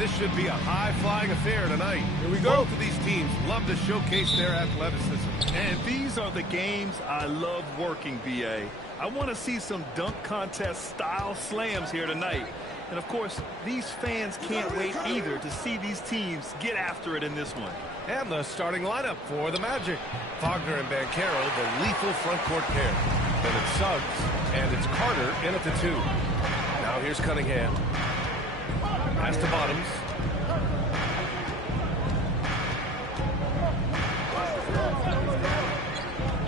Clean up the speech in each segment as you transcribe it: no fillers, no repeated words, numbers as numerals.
this should be a high-flying affair tonight. Here we go. Both of these teams love to showcase their athleticism. And these are the games I love working, B.A. I want to see some dunk contest-style slams here tonight. And, of course, these fans can't wait either to see these teams get after it in this one. And the starting lineup for the Magic. Wagner and Banchero, the lethal front court pair. Then it's Suggs, and it's Carter in at the 2. Now here's Cunningham. Pass to Bottoms.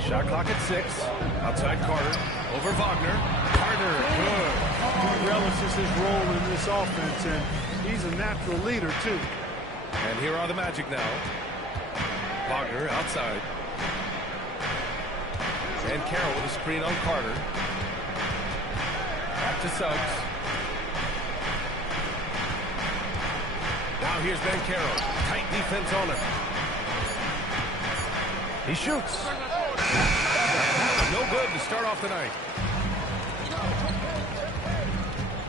Shot clock at 6. Outside Carter. Over Wagner. Carter, good. He relishes his role in this offense, and he's a natural leader, too. And here are the Magic now. Wagner outside. And Carroll with a screen on Carter. Back to Suggs. Now here's Banchero. Tight defense on him. He shoots. No good to start off the night.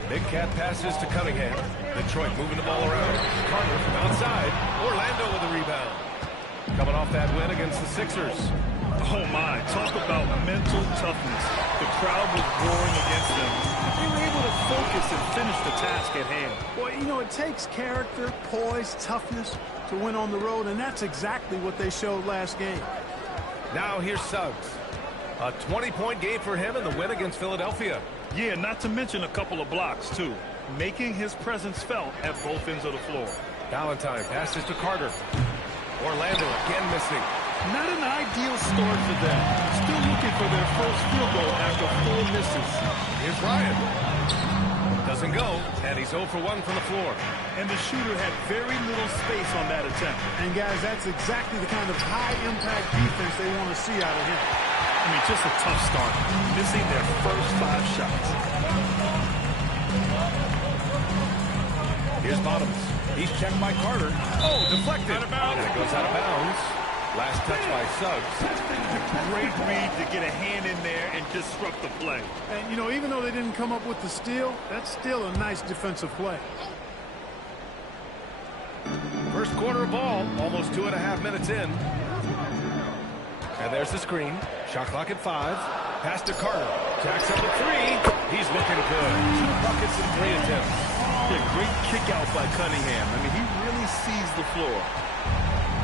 Big Cat passes to Cunningham. Detroit moving the ball around. Carter from outside. Orlando with a rebound. Coming off that win against the Sixers. Oh, my. Talk about mental toughness. The crowd was roaring against them. They were able to focus and finish the task at hand. Well, you know, it takes character, poise, toughness to win on the road, and that's exactly what they showed last game. Now here's Suggs. A 20-point game for him in the win against Philadelphia. Yeah, not to mention a couple of blocks, too. Making his presence felt at both ends of the floor. Valentine passes to Carter. Orlando again missing. Not an ideal start for them. Still looking for their first field goal after 4 misses. Here's Ryan. Doesn't go, and he's 0 for 1 from the floor. And the shooter had very little space on that attempt. And, guys, that's exactly the kind of high-impact defense they want to see out of him. I mean, just a tough start, missing their first 5 shots. Here's Bottoms. He's checked by Carter. Oh, deflected. Out of bounds. And it goes out of bounds. Last touch by Suggs. Great read to get a hand in there and disrupt the play. And, you know, even though they didn't come up with the steal, that's still a nice defensive play. First quarter of ball, almost 2.5 minutes in. And there's the screen. Shot clock at 5. Pass to Carter. Jacks up a 3. He's looking good. 2 buckets and 3 attempts. Yeah, great kick out by Cunningham. I mean, he really sees the floor.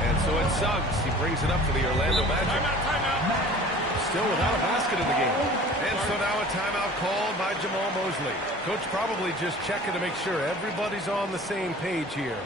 And so it's Suggs. He brings it up for the Orlando Magic. Timeout. Still without a basket in the game. And so now a timeout called by Jamal Mosley. Coach probably just checking to make sure everybody's on the same page here.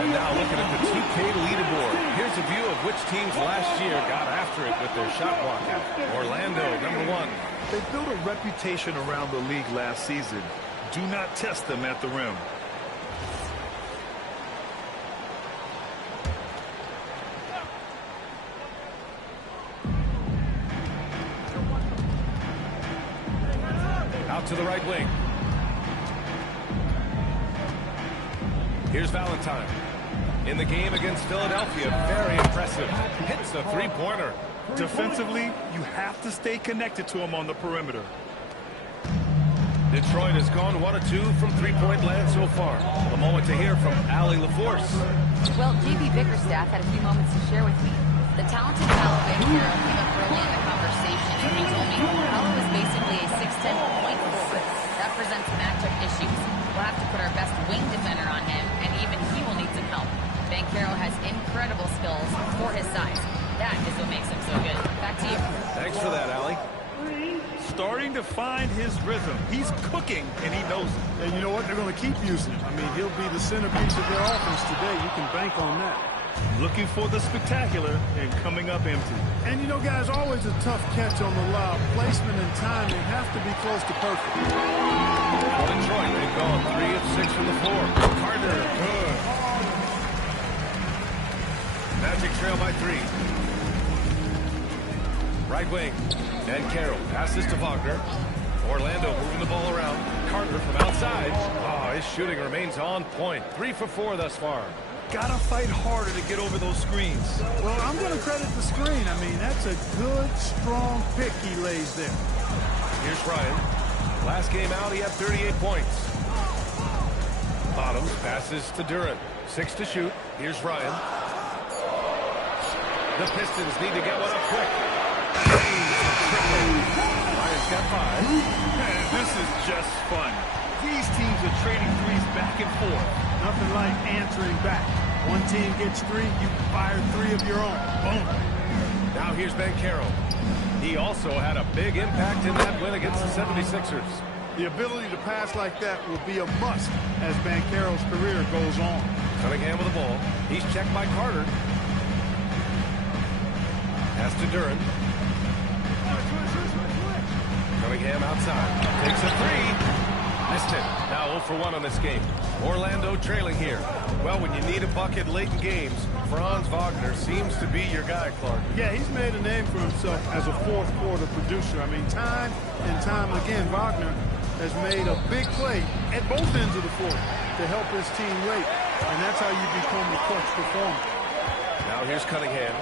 And now looking at the 2K leaderboard. Here's a view of which teams last year got after it with their shot blocking. Orlando, number 1. They built a reputation around the league last season. Do not test them at the rim. Out to the right wing. Here's Valentine. In the game against Philadelphia, very impressive. Hits a 3-pointer. Defensively, you have to stay connected to him on the perimeter. Detroit has gone 1 of 2 from three-point land so far. A moment to hear from Allie LaForce. Well, JB Bickerstaff had a few moments to share with me. The talented Paolo Banchero came up early in the conversation, and he told me Paolo is basically a 6'10" point forward. That presents matchup issues. We'll have to put our best wing defender on him, and even he will need some help. Banchero has incredible skills for his size. That is what makes him so good. Back to you. Thanks for that, Allie. Starting to find his rhythm. He's cooking, and he knows it. And you know what? They're going to keep using him. I mean, he'll be the centerpiece of their offense today. You can bank on that. Looking for the spectacular and coming up empty. And, you know, guys, always a tough catch on the lob. Placement and timing have to be close to perfect. For Detroit, they've gone 3 of 6 from the floor. Carter, good. Magic trail by 3. Right wing. And Carroll passes to Wagner. Orlando moving the ball around. Carter from outside. Oh, his shooting remains on point. 3 for 4 thus far. Gotta fight harder to get over those screens. Well, I'm going to credit the screen. I mean, that's a good, strong pick he lays there. Here's Ryan. Last game out, he had 38 points. Bottoms passes to Durant. 6 to shoot. Here's Ryan. The Pistons need to get one up quick. Ryan's got 5. Man, this is just fun. These teams are trading threes back and forth. Nothing like answering back. One team gets 3, you fire 3 of your own. Boom. Now here's Banchero. He also had a big impact in that win against the 76ers. The ability to pass like that will be a must as Banchero's career goes on. Cunningham with the ball. He's checked by Carter. Pass to Durant. Cunningham outside. Takes a 3. Missed it. Now 0 for 1 on this game. Orlando trailing here. Well, when you need a bucket late in games, Franz Wagner seems to be your guy, Clark. Yeah, he's made a name for himself as a fourth quarter producer. I mean, time and time again, Wagner has made a big play at both ends of the floor to help his team late. And that's how you become a clutch performer. Now here's Cunningham.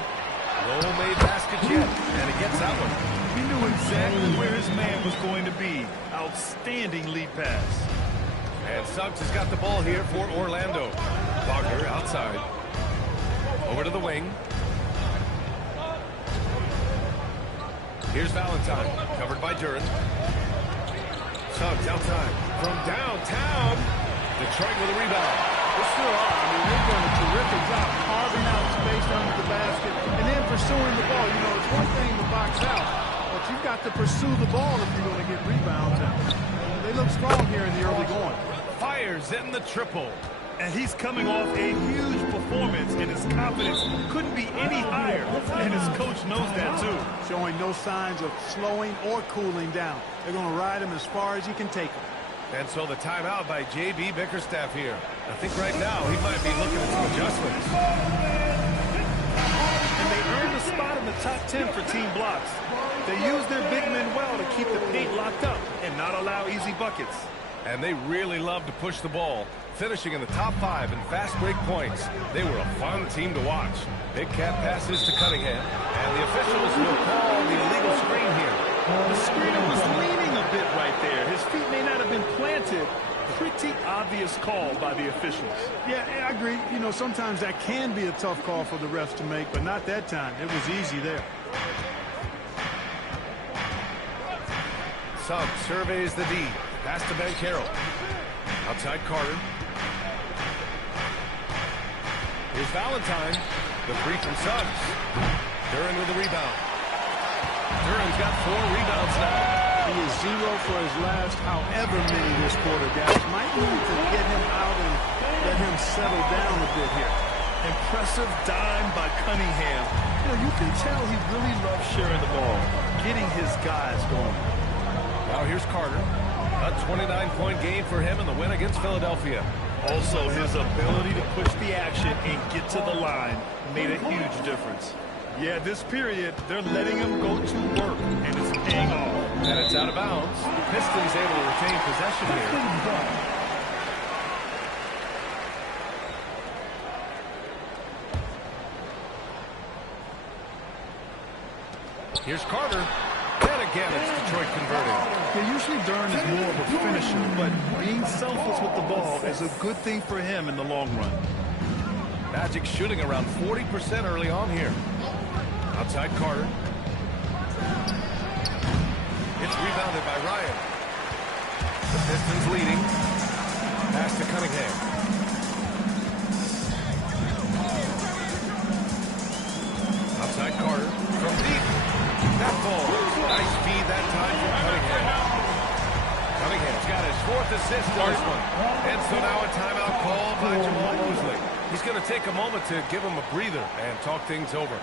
No made baskets yet, and he gets that one. He knew exactly where his man was going to be. Outstanding lead pass. And Suggs has got the ball here for Orlando. Wagner outside. Over to the wing. Here's Valentine, covered by Durant. Suggs outside. From downtown. Detroit with a rebound. They sure are. I mean, they've done a terrific job carving out space under the basket and then pursuing the ball. You know, it's one thing to box out, but you've got to pursue the ball if you're going to get rebounds. And they look strong here in the early going. Fires in the triple. And he's coming off a huge performance, and his confidence couldn't be any higher. And his coach knows that, too. Showing no signs of slowing or cooling down. They're going to ride him as far as he can take him. And so the timeout by J.B. Bickerstaff here. I think right now he might be looking at some adjustments. And they earned a spot in the top 10 for team blocks. They use their big men well to keep the paint locked up and not allow easy buckets. And they really love to push the ball, finishing in the top 5 in fast break points. They were a fun team to watch. Big cat passes to Cunningham, and the officials will call the illegal screen here. The screener was leaning a bit right there. His feet may not have been planted. Pretty obvious call by the officials. Yeah, I agree. You know, sometimes that can be a tough call for the refs to make, but not that time. It was easy there. Suggs surveys the D. Pass to Banchero. Outside Carter. Here's Valentine. The 3 from Suggs. Durant with the rebound. Durant's got 4 rebounds now. He is 0 for his last however many this quarter, guys. Might need to get him out and let him settle down a bit here. Impressive dime by Cunningham. You know, you can tell he really loves sharing the ball, getting his guys going. Now here's Carter. A 29-point game for him in the win against Philadelphia. Also, his ability to push the action and get to the line made a huge difference. Yeah, this period, they're letting him go to work, and it's paying off. And it's out of bounds. Pistons able to retain possession here. Here's Carter. And again, it's Detroit converting. Yeah, usually Dern is more of a finisher, but being selfless with the ball is a good thing for him in the long run. Magic shooting around 40% early on here. Outside Carter. It's rebounded by Ryan. The Pistons leading. Pass to Cunningham. Outside Carter from deep. That ball. Nice feed that time from Cunningham. Cunningham's got his 4th assist on this one. And so now a timeout call by Jamal Mosley. He's going to take a moment to give him a breather and talk things over.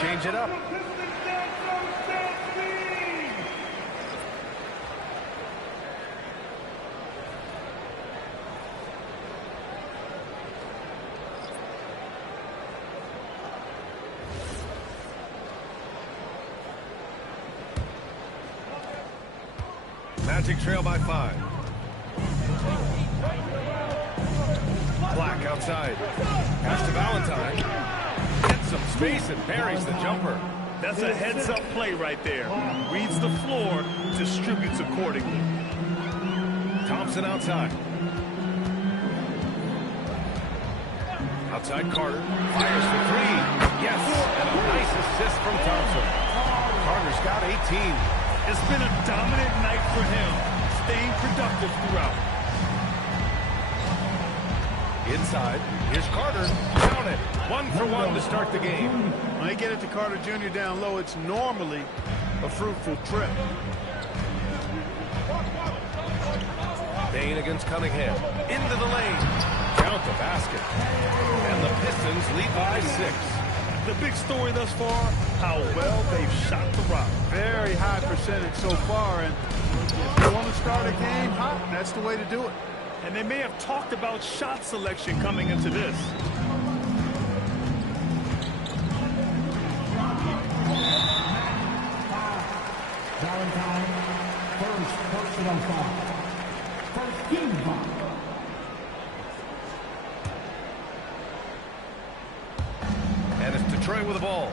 Change it up. Magic trail by 5. Black outside. Pass to Valentine. Some space and buries the jumper. That's a heads-up play right there. Reads the floor, distributes accordingly. Thompson outside. Outside Carter. Fires for 3. Yes, and a nice assist from Thompson. Carter's got 18. It's been a dominant night for him, staying productive throughout. Inside, here's Carter. Count it. 1 for 1 to start the game. When they get it to Carter Jr. down low, it's normally a fruitful trip. Bane against Cunningham. Into the lane. Count the basket. And the Pistons lead by 6. The big story thus far, how well they've shot the rock. Very high percentage so far, and if you want to start a game hot, that's the way to do it. And they may have talked about shot selection coming into this. Valentine, first personal foul. First team foul. And it's Detroit with the ball.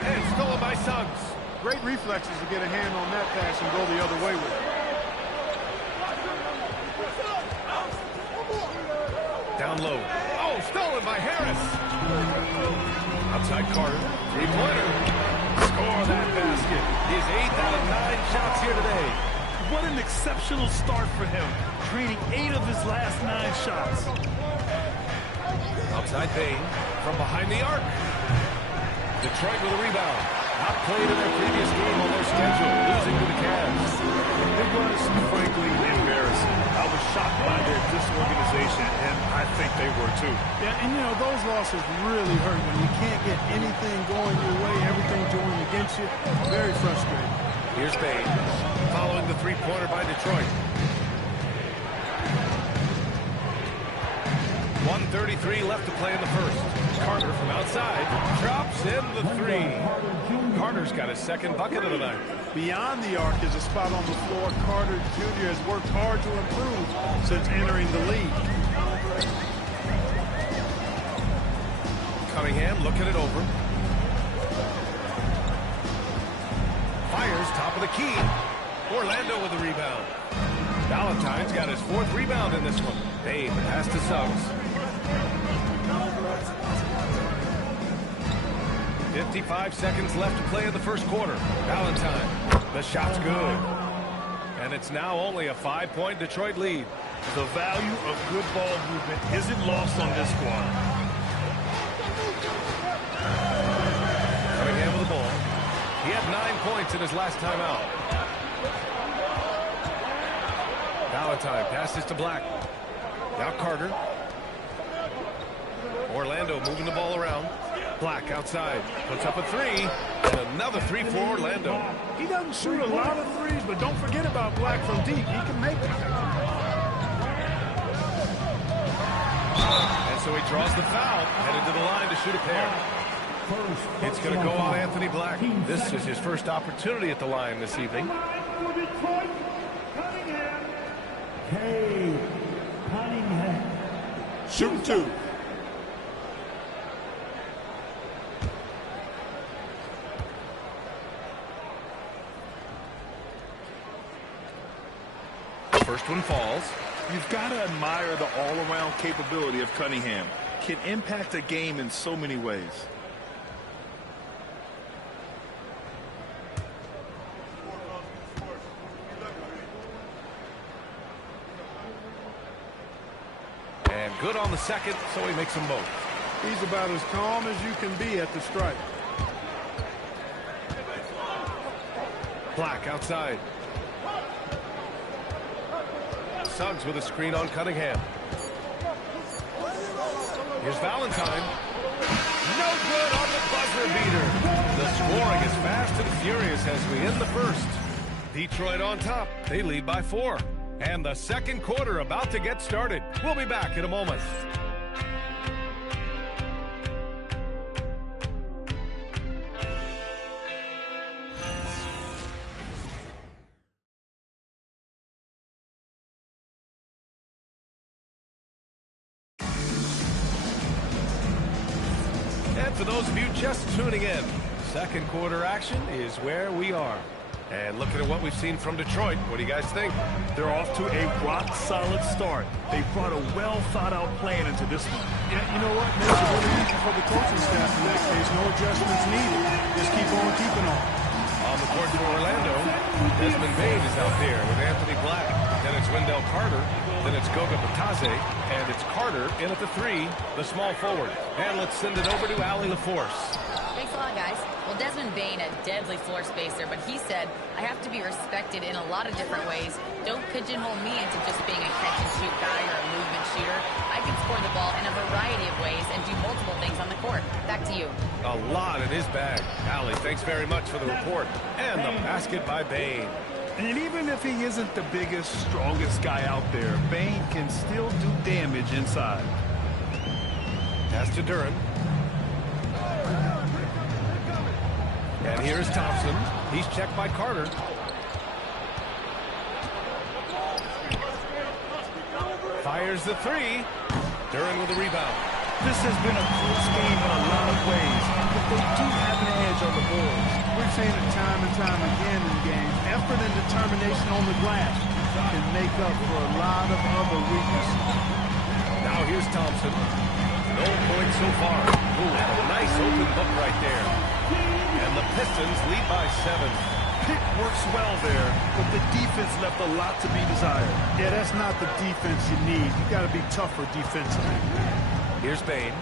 And stolen by Suggs. Great reflexes to get a hand on that pass and go the other way with it. Down low. Oh, stolen by Harris. Outside Carter. 3-pointer. Score that basket. His 8 out of 9 shots here today. What an exceptional start for him. Draining 8 of his last 9 shots. Outside Bane. From behind the arc. Detroit with a rebound. Outplayed in their previous game on their schedule. Losing to the Cavs. It was, frankly, embarrassing. I was shocked by their disorganization, and I think they were too. Yeah, and you know, those losses really hurt when you can't get anything going your way, everything's going against you. Very frustrating. Here's Bane. Following the 3-pointer by Detroit. 1:33 left to play in the first. Carter from outside drops in the 3. Carter's got his second bucket of the night. Beyond the arc is a spot on the floor. Carter Jr. has worked hard to improve since entering the league. Cunningham Cunningham looking it over. Fires top of the key. Orlando with the rebound. Valentine's got his 4th rebound in this one. Bane pass to Suggs. 55 seconds left to play in the first quarter. Valentine, the shot's good. And it's now only a 5-point Detroit lead. The value of good ball movement isn't lost on this squad. Cunningham with the ball. He had 9 points in his last time out. Valentine passes to Black. Now Carter. Orlando moving the ball around. Black outside. Puts up a 3. And another 3 for Orlando. He doesn't shoot a lot of threes, but don't forget about Black from deep. He can make it. And so he draws the foul. Headed to the line to shoot a pair. It's going to go on Anthony Black. This is his first opportunity at the line this evening. Cade Cunningham. Shoot 2. First one falls. You've got to admire the all-around capability of Cunningham. Can impact a game in so many ways. And good on the second, so he makes them both. He's about as calm as you can be at the stripe. Black outside. Suggs with a screen on Cunningham. Here's Valentine. No good on the buzzer beater. The scoring is fast and furious as we end the first. Detroit on top. They lead by 4. And the second quarter about to get started. We'll be back in a moment. And for those of you just tuning in, second quarter action is where we are. And looking at what we've seen from Detroit, what do you guys think? They're off to a rock-solid start. They brought a well-thought-out plan into this one. Yeah, you know what? Makes it really easy for the coaching staff in that case. No adjustments needed. Just keep on keeping on. On the court for Orlando, Desmond Bane is out there with Anthony Black. Then it's Wendell Carter. Then it's Goga Batadze. And it's Carter in at the 3, the small forward. And let's send it over to Allie LaForce. Thanks a lot, guys. Well, Desmond Bane, a deadly floor spacer, but he said, I have to be respected in a lot of different ways. Don't pigeonhole me into just being a catch-and-shoot guy or a movement shooter. I can score the ball in a variety of ways and do multiple things on the court. Back to you. A lot in his bag. Allie, thanks very much for the report. And the basket by Bane. And even if he isn't the biggest, strongest guy out there, Bane can still do damage inside. Pass to Duren. And here's Thompson. He's checked by Carter. Fires the 3. Duren with the rebound. This has been a close game in a lot of ways, but they do have an edge on the boards. We've seen it time and time again in games. Effort and determination on the glass can make up for a lot of other weaknesses. Now here's Thompson. No points so far. Ooh, a nice open look right there. And the Pistons lead by 7. Pick works well there, but the defense left a lot to be desired. Yeah, that's not the defense you need. You got to be tougher defensively. Here's Bane.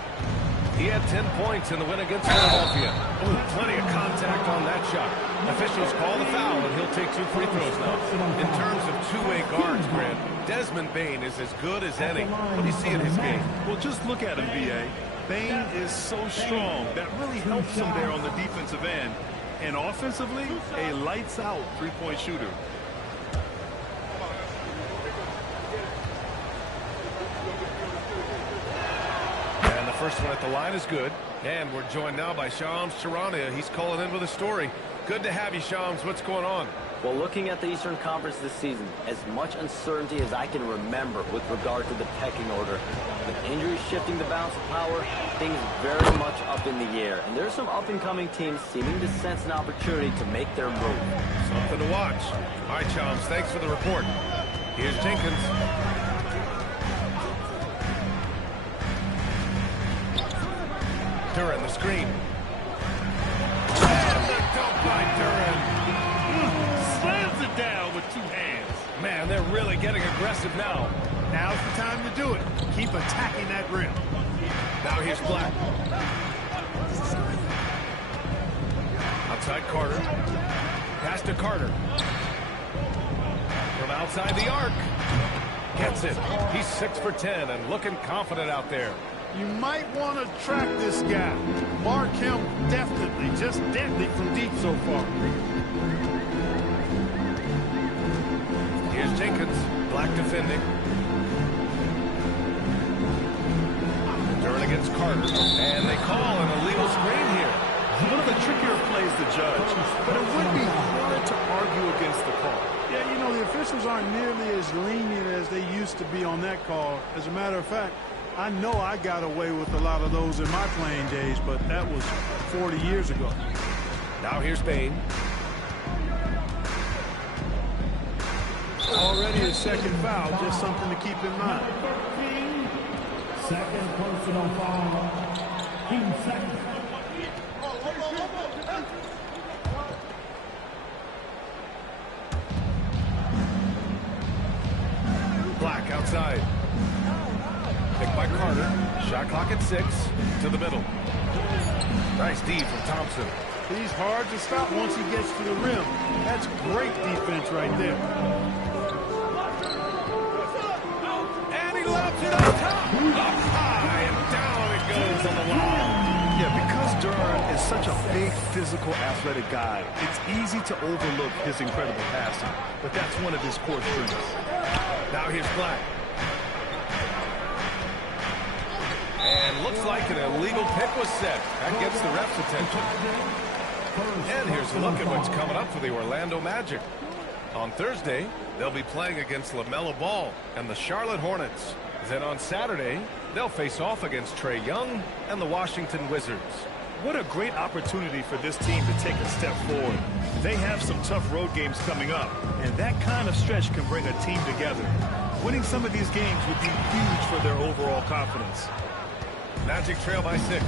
He had 10 points in the win against Philadelphia. Ooh, plenty of contact on that shot. Officials call the foul, and he'll take 2 free throws now. In terms of two-way guards, Grant, Desmond Bane is as good as any. What do you see in his game? Well, just look at him, B.A. Bane is so strong. That really helps him there on the defensive end. And offensively, a lights-out three-point shooter. And the first one at the line is good. And we're joined now by Shams Charania. He's calling in with a story. Good to have you, Shams. What's going on? Well, looking at the Eastern Conference this season, as much uncertainty as I can remember with regard to the pecking order, with injuries shifting the balance of power, things very much up in the air. And there's some up-and-coming teams seeming to sense an opportunity to make their move. Something to watch. All right, Chums, thanks for the report. Here's Jenkins. Duren, the screen. And the dump by Duren. Slams it down with two hands. Man, they're really getting aggressive now. Now's the time to do it. Keep attacking that rim. Now here's Black. Outside Carter. Pass to Carter. From outside the arc. Gets it. He's 6 for 10 and looking confident out there. You might want to track this guy. Mark him definitely, just deadly from deep so far. Here's Jenkins. Black defending. Duren against Carter. And they call an illegal screen here. One of the trickier plays to judge, but it would be hard to argue against the call. Yeah, you know, the officials aren't nearly as lenient as they used to be on that call. As a matter of fact, I know I got away with a lot of those in my playing days, but that was 40 years ago. Now here's Bane. Already a second foul, just something to keep in mind. 13, second personal foul. Team second. Black outside. Picked by Carter. Shot clock at 6. To the middle. Nice D from Thompson. He's hard to stop once he gets to the rim. That's great defense right there. And he lobs it up top. Up high and down it goes on the wall. Yeah, because Duren is such a big, physical, athletic guy, it's easy to overlook his incredible passing, but that's one of his core strengths. Now here's Black. And looks like an illegal pick was set. That gets the ref's attention. And here's a look at what's coming up for the Orlando Magic. On Thursday, they'll be playing against LaMelo Ball and the Charlotte Hornets. Then on Saturday, they'll face off against Trae Young and the Washington Wizards. What a great opportunity for this team to take a step forward. They have some tough road games coming up, and that kind of stretch can bring a team together. Winning some of these games would be huge for their overall confidence. Magic trail by 6.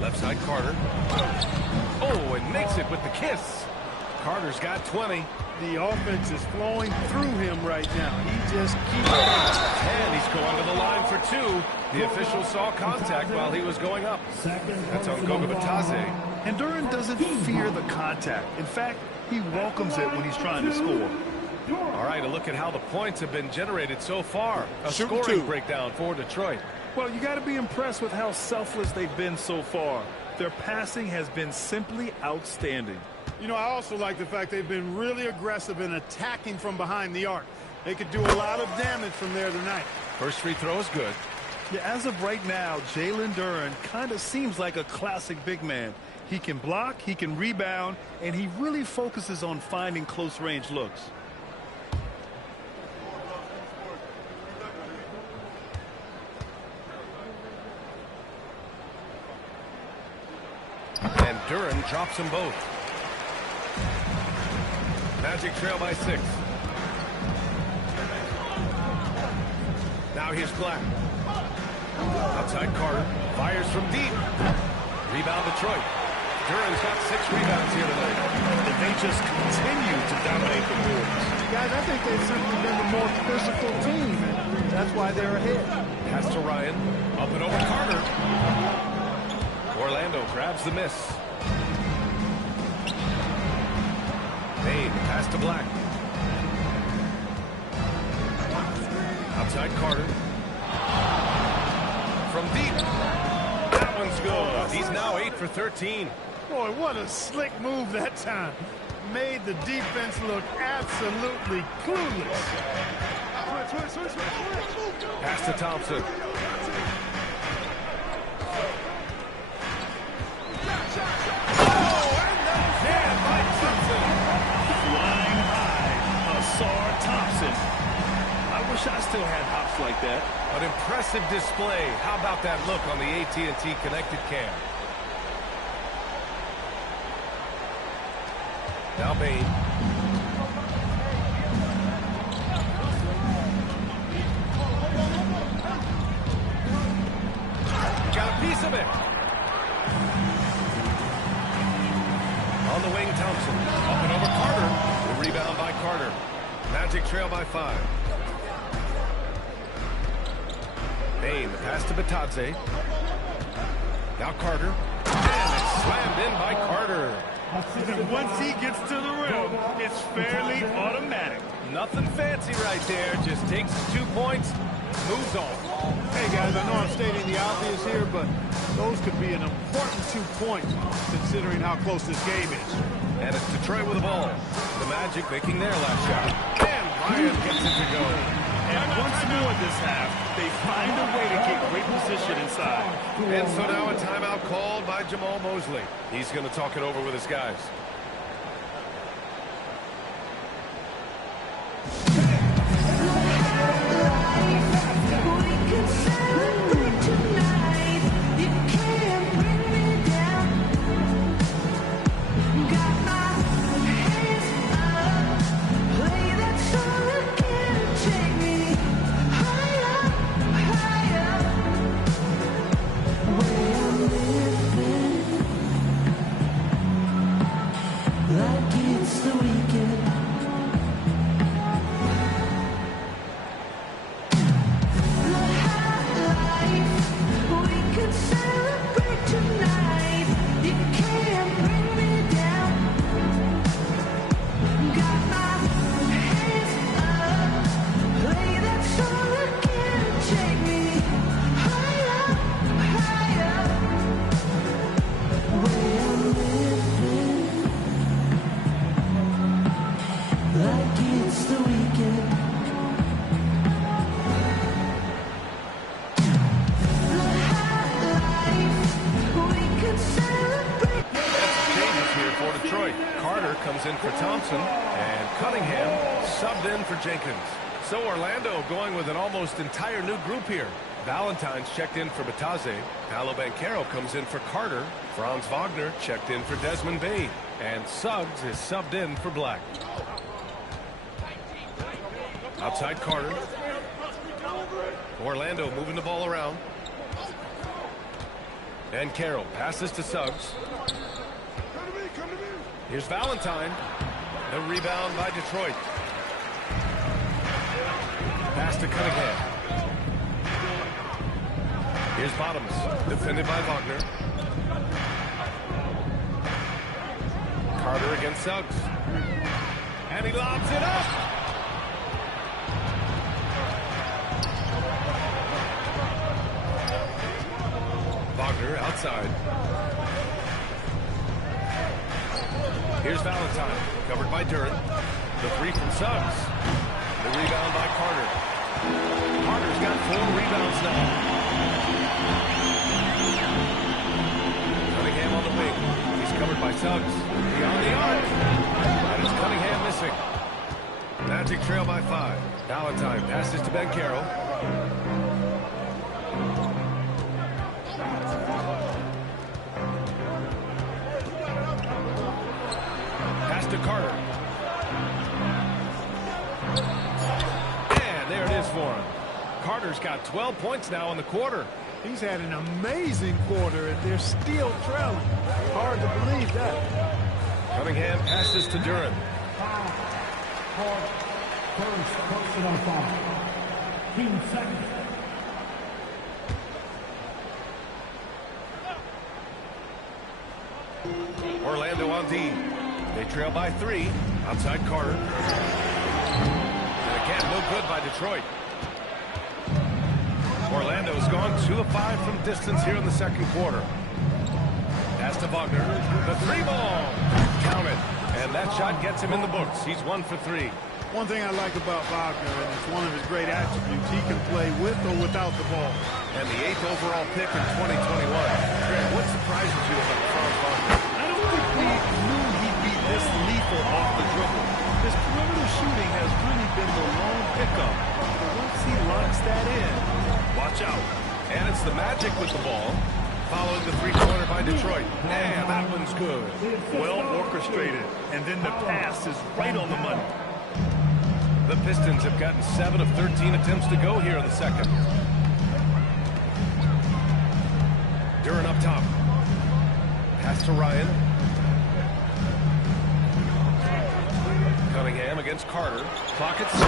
Left side Carter. Oh, and makes it with the kiss. Carter's got 20. The offense is flowing through him right now. He just keeps going. And he's going to the line for 2. The official saw contact while he was going up. That's on Goga Batase. And Duren doesn't fear the contact. In fact, he welcomes it when he's trying to score. All right, a look at how the points have been generated so far. A Shooting scoring 2. breakdown for Detroit. Well, you got to be impressed with how selfless they've been so far. Their passing has been simply outstanding. You know, I also like the fact they've been really aggressive in attacking from behind the arc. They could do a lot of damage from there tonight. First free throw is good. Yeah, as of right now, Jalen Duren kind of seems like a classic big man. He can block, he can rebound, and he really focuses on finding close-range looks. And Duren drops them both. Magic trail by 6. Now here's Black. Outside Carter. Fires from deep. Rebound Detroit. Duren's got 6 rebounds here tonight. And they just continue to dominate the boards. Guys, I think they've simply been the more physical team, and that's why they're ahead. Pass to Ryan. Up and over Carter. Orlando grabs the miss. Bane, pass to Black. Outside Carter. From deep. That one's good. He's now 8 for 13. Boy, what a slick move that time. Made the defense look absolutely clueless. Pass to Thompson. Oh, and shot still had hops like that. An impressive display. How about that look on the AT&T connected cam? Now Bane. Got a piece of it. On the wing, Thompson. Up and over Carter. The rebound by Carter. Magic trail by 5. Bane, the pass to Bitadze. Now Carter. And it's slammed in by Carter. And once he gets to the rim, it's fairly automatic. Nothing fancy right there. Just takes his 2 points, moves on. Hey, guys, I know I'm stating the obvious here, but those could be an important 2 points considering how close this game is. And it's Detroit with the ball. The Magic making their last shot. And Ryan gets it to go. And once more this half, they find a way to get great position inside. And so now a timeout called by Jamal Mosley. He's going to talk it over with his guys. In for Thompson, and Cunningham subbed in for Jenkins. So Orlando going with an almost entire new group here. Valentine's checked in for Bitadze. Paolo Banchero comes in for Carter. Franz Wagner checked in for Desmond Bane. And Suggs is subbed in for Black. Outside Carter. Orlando moving the ball around. And Carroll passes to Suggs. Here's Valentine. The rebound by Detroit. Pass to Cunningham. Here's Bottoms. Defended by Wagner. Carter against Suggs. And he lobs it up. Wagner outside. Here's Valentine, covered by Duren. The three from Suggs. The rebound by Carter. Carter's got 4 rebounds now. Cunningham on the wing. He's covered by Suggs. Beyond the arc. That is Cunningham missing. Magic trail by 5. Valentine passes to Banchero. To Carter. And there it is for him. Carter's got 12 points now in the quarter. He's had an amazing quarter, and they're still trailing. Hard to believe that. Cunningham passes to Duren. First personal foul. Team second. Orlando on D. They trail by 3. Outside Carter. And again, no good by Detroit. Orlando's gone 2 of 5 from distance here in the second quarter. Pass to Wagner. The 3-ball. Counted. And that shot gets him in the books. He's 1 for 3. One thing I like about Wagner, and it's one of his great attributes, he can play with or without the ball. And the 8th overall pick in 2021. Greg, what surprises you about Franz Wagner? I don't think we knew he'd be this lethal off the dribble. His perimeter shooting has really been the lone pickup. But once he locks that in, watch out. And it's the Magic with the ball. Following the three-pointer by Detroit. Damn, that one's good. Well orchestrated. And then the pass is right on the money. The Pistons have gotten 7 of 13 attempts to go here in the second. Duren up top. Pass to Ryan. Cunningham against Carter. Clock at 6.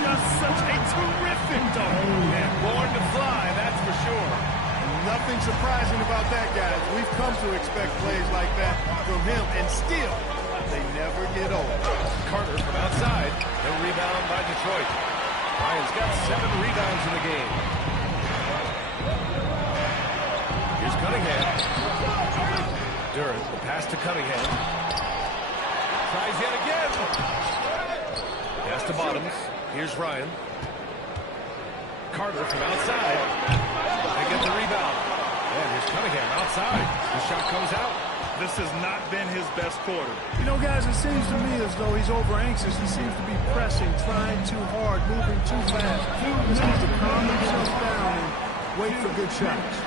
Just such a terrific dunk. And born to fly, that's for sure. Nothing surprising about that, guys. We've come to expect plays like that from him, and still, they never get old. Carter from outside. The rebound by Detroit. Ryan's got 7 rebounds in the game. Here's Cunningham. Duren, the pass to Cunningham. Tries yet again. Pass to Bottoms. Here's Ryan. Carter from outside. They get the rebound. And here's Cunningham outside. The shot comes out. This has not been his best quarter. You know, guys, it seems to me as though he's over-anxious. He seems to be pressing, trying too hard, moving too fast. He needs to calm himself down and wait for good shots.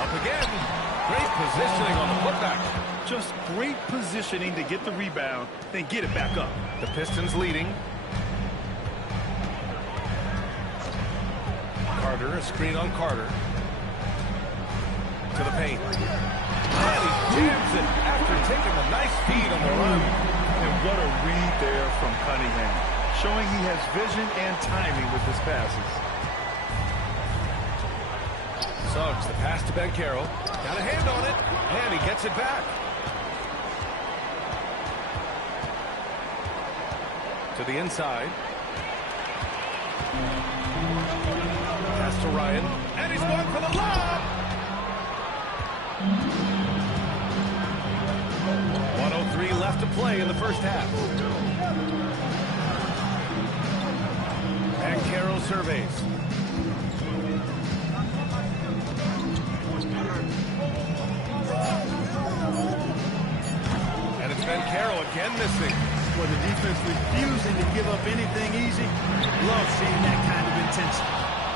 Up again. Great positioning on the putback. Just great positioning to get the rebound, then get it back up. The Pistons leading. Carter, a screen on Carter. To the paint. And he jams it after taking a nice feed on the run. And what a read there from Cunningham, showing he has vision and timing with his passes. Suggs, the pass to Banchero. Got a hand on it, and he gets it back. To the inside. Pass to Ryan, and he's going for the lob. 1:03 left to play in the first half. Banchero surveys. And it's Banchero again missing. For the defense refusing to give up anything easy. Love seeing that kind of intensity.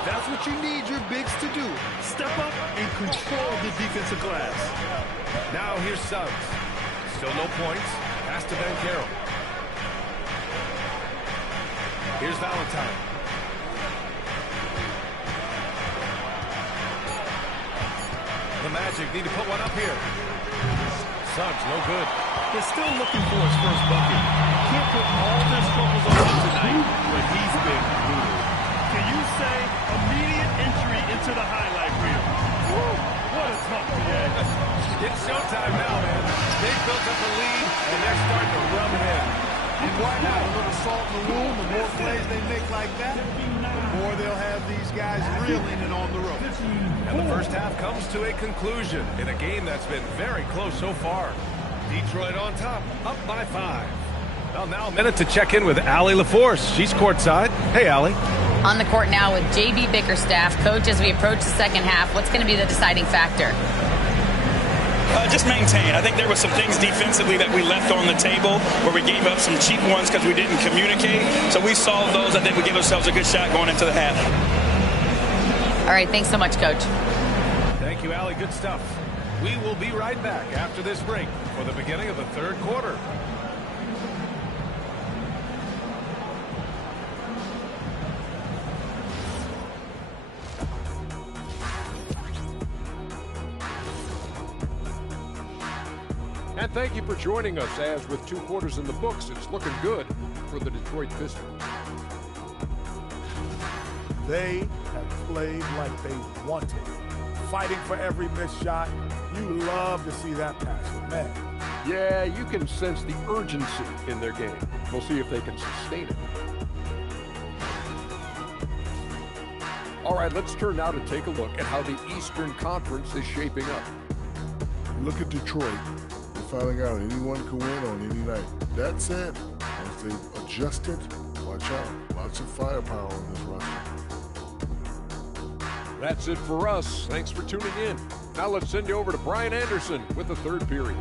That's what you need your bigs to do. Step up and control the defensive glass. Now here's Suggs. Still no points. Pass to Banchero. Here's Valentine. The Magic need to put one up here. Suggs, no good. They're still looking for his first bucket. Can't put all their struggles on him tonight, but he's been brutal. Can you say immediate entry into the highlight reel? Woo, what a tough play. It's showtime now, man. They've built up a lead, and they're starting to rub it in. And why not? A little salt in the wound. The more plays they make like that, the more they'll have these guys reeling and on the road. And the first half comes to a conclusion in a game that's been very close so far. Detroit on top, up by 5. Well, now a minute to check in with Allie LaForce. She's courtside. Hey, Allie. On the court now with J.B. Bickerstaff. Coach, as we approach the second half, what's going to be the deciding factor? Just maintain. I think there were some things defensively that we left on the table where we gave up some cheap ones because we didn't communicate. So we solved those. I think we give ourselves a good shot going into the half. All right, thanks so much, Coach. Thank you, Allie. Good stuff. We will be right back after this break for the beginning of the third quarter. And thank you for joining us as with 2 quarters in the books, it's looking good for the Detroit Pistons. They have played like they wanted, fighting for every missed shot. You love to see that passion, man. Yeah, you can sense the urgency in their game. We'll see if they can sustain it. All right, let's turn now to take a look at how the Eastern Conference is shaping up. Look at Detroit. They're finding out anyone can win on any night. That said, once they've adjusted, watch out. Lots of firepower on this roster. That's it for us. Thanks for tuning in. Now let's send you over to Brian Anderson with the third period.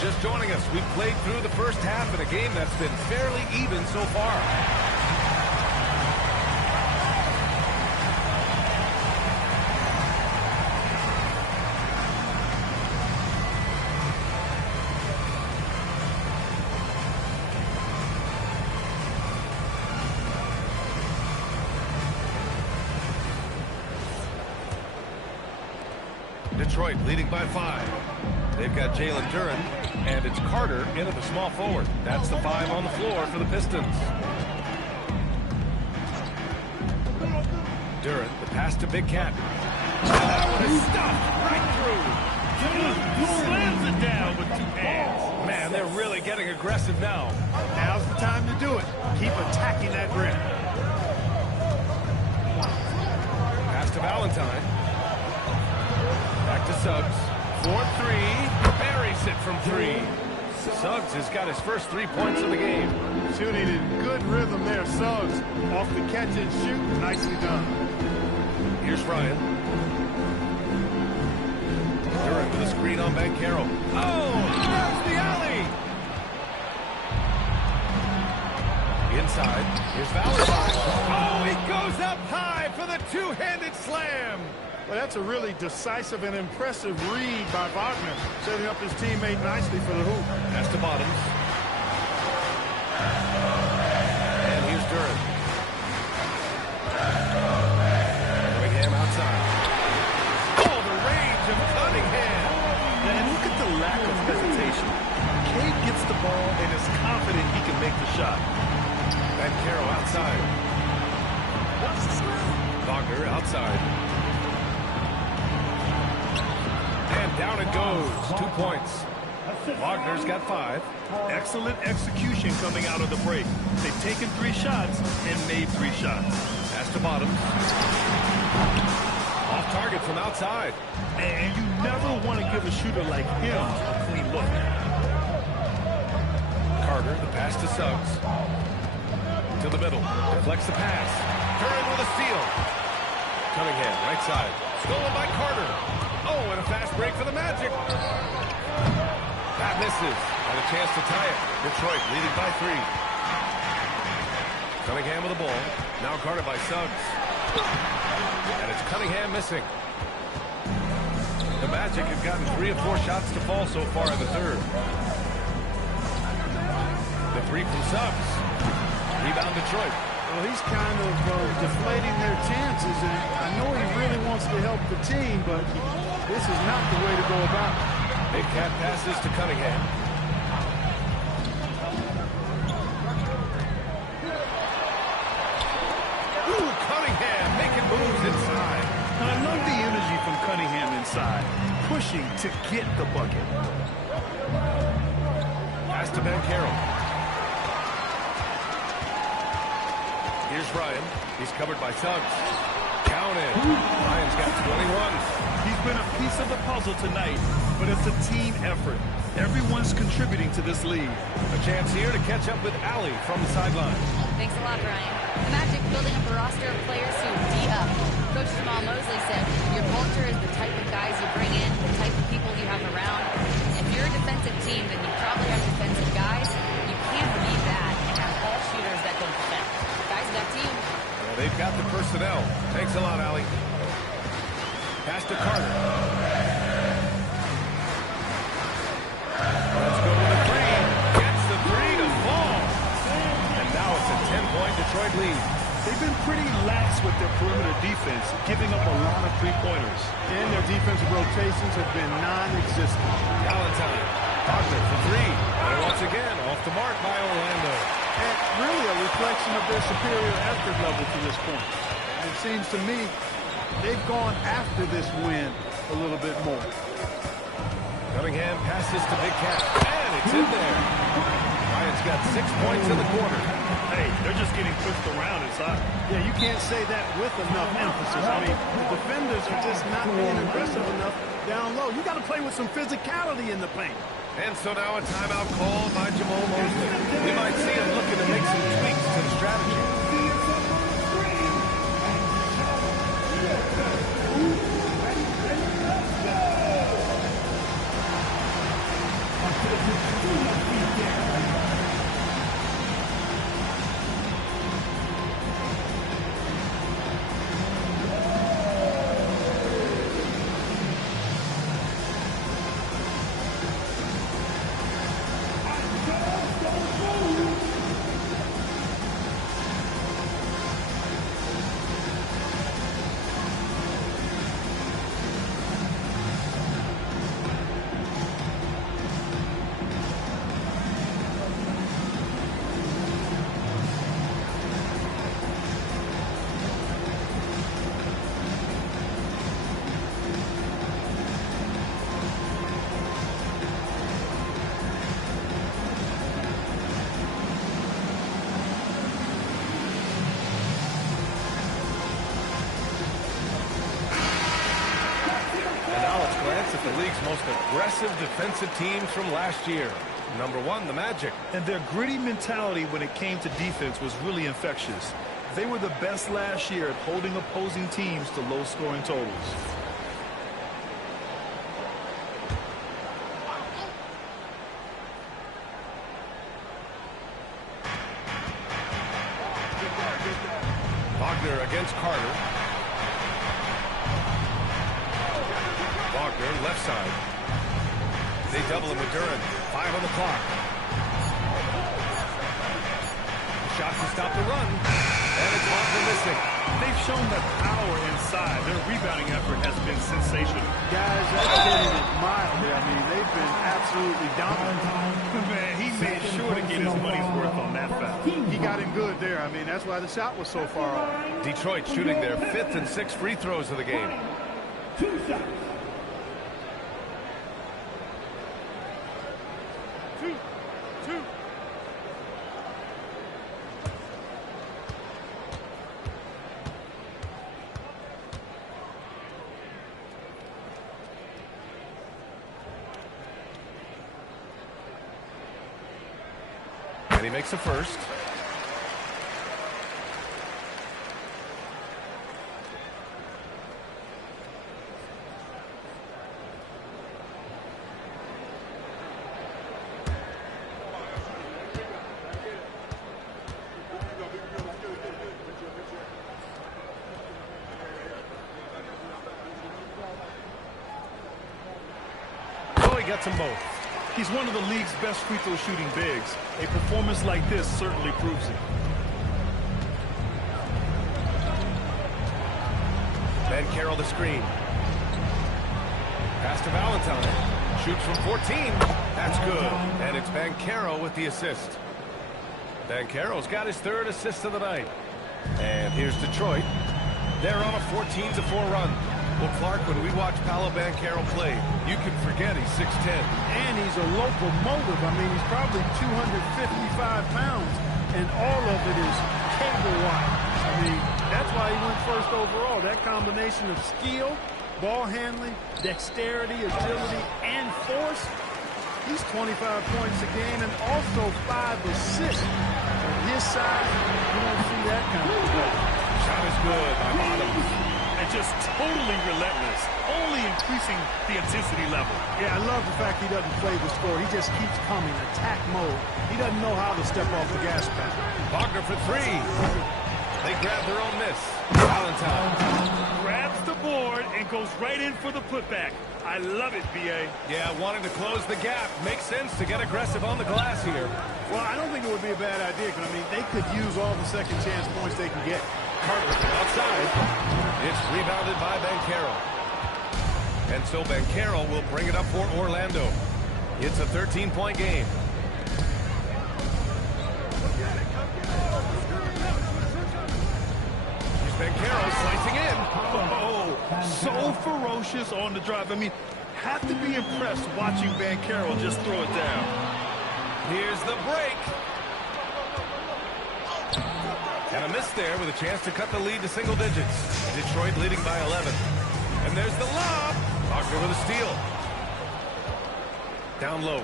just joining us, we've played through the first half in a game that's been fairly even so far. Detroit leading by 5. They've got Jalen Duren, and it's Carter in at the small forward. That's the 5 on the floor for the Pistons. Duren, the pass to Big Cat. That one is stuffed right through. Slams it down with 2 hands. Man, they're really getting aggressive now. Now's the time to do it. Keep attacking that rim. Pass to Valentine. Back to Suggs. 4-3. Buries it from 3. Suggs has got his first 3 points of the game. Shooting in good rhythm there, Suggs. Off the catch and shoot. Nicely done. Here's Ryan. Duren with a screen on Banchero. Oh, there's the alley. Inside. Here's Valentine. Oh, he goes up high for the two-handed slam. Well, that's a really decisive and impressive read by Wagner, setting up his teammate nicely for the hoop. That's to Bottoms. And here's Duren. Cunningham outside. Oh, the range of Cunningham. And look at the lack of hesitation. Cade gets the ball and is confident he can make the shot. Banchero outside. Wagner outside. And down it goes. 2 points. Wagner's got 5. Excellent execution coming out of the break. They've taken 3 shots and made 3 shots. Pass to Bottoms. Off target from outside. And you never want to give a shooter like him a clean look. Carter, the pass to Suggs. To the middle. Deflects the pass. Duren with a steal. Cunningham, right side. Stolen by Carter. Oh, and a fast break for the Magic. That misses. And a chance to tie it. Detroit leading by 3. Cunningham with the ball. Now guarded by Suggs. And it's Cunningham missing. The Magic have gotten 3 of 4 shots to fall so far in the third. The 3 from Suggs. Rebound Detroit. Well, he's kind of deflating their chances, and I know he really wants to help the team, but this is not the way to go about it. Big Cat passes to Cunningham. Ooh, Cunningham making moves inside. I love the energy from Cunningham inside, pushing to get the bucket. Pass to Banchero. Here's Ryan. He's covered by Suggs. Counted. Ryan's got 21. He's been a piece of the puzzle tonight, but it's a team effort. Everyone's contributing to this lead. A chance here to catch up with Allie from the sideline. Thanks a lot, Brian. The Magic building up a roster of players who D-up. Coach Jamal Mosley said, your culture is the type of guys you bring in, the type of people you have around. If you're a defensive team, then you probably have defensive guys. You can't be that and have all shooters that can defend. Guys, back to you. Well, they've got the personnel. Thanks a lot, Allie. Pass to Carter. Let's go with a 3. Gets the 3 to fall. And now it's a 10-point Detroit lead. They've been pretty lax with their perimeter defense, giving up a lot of 3-pointers. And their defensive rotations have been non-existent. Valentine. Wagner for 3. And once again, off the mark by Orlando. And really a reflection of their superior effort level to this point. It seems to me they've gone after this win a little bit more. Cunningham passes to Big Cat. And it's in there. Ryan's got 6 points in the quarter. Hey, they're just getting pushed around inside. Yeah, you can't say that with enough emphasis. I mean, the defenders are just not being aggressive enough down low. You got to play with some physicality in the paint. And so now a timeout called by Jamal Mosley. We might see him looking to make some tweaks to the strategy. with the league's most aggressive defensive teams from last year. Number 1, the Magic. And their gritty mentality when it came to defense was really infectious. They were the best last year at holding opposing teams to low-scoring totals. Wagner against Carter. Wagner, left side. They double him with Duren. 5 on the clock. Shot to stop the run. And it's Wagner missing. They've shown that power inside. Their rebounding effort has been sensational. Guys, that's getting admired here. I mean, they've been absolutely dominant. Man, he made sure to get his money's worth on that foul. He got him good there. I mean, that's why the shot was so far off. Detroit shooting their 5th and 6th free throws of the game. 2 shots. 2. And he makes a first. Oh, he gets them both. He's one of the league's best free throw shooting bigs. A performance like this certainly proves it. Banchero the screen. Pass to Valentine. Shoots from 14. That's good. And it's Banchero with the assist. Banchero's got his 3rd assist of the night. And here's Detroit. They're on a 14-4 run. Well, Clark, when we watch Paolo Banchero play, you can forget he's 6'10". And he's a locomotive. I mean, he's probably 255 pounds, and all of it is cable wire. I mean, that's why he went 1st overall. That combination of skill, ball handling, dexterity, agility, and force. He's 25 points a game and also 5 assists. At his size, you don't see that kind of play. Shot is good by Bottoms. And just totally relentless, only increasing the intensity level. Yeah, I love the fact he doesn't play the score. He just keeps coming, attack mode. He doesn't know how to step off the gas pedal. Wagner for 3. They grab their own miss. Valentine grabs the board and goes right in for the putback. I love it, B.A. Yeah, wanting to close the gap. Makes sense to get aggressive on the glass here. Well, I don't think it would be a bad idea, because, I mean, they could use all the second chance points they can get. Carter outside. It's rebounded by Banchero. And so Banchero will bring it up for Orlando. It's a 13-point game. Here's Banchero slicing in. Oh, so ferocious on the drive. I mean, have to be impressed watching Banchero just throw it down. Here's the break. And a miss there with a chance to cut the lead to single digits. Detroit leading by 11. And there's the lob. Wagner with a steal. Down low.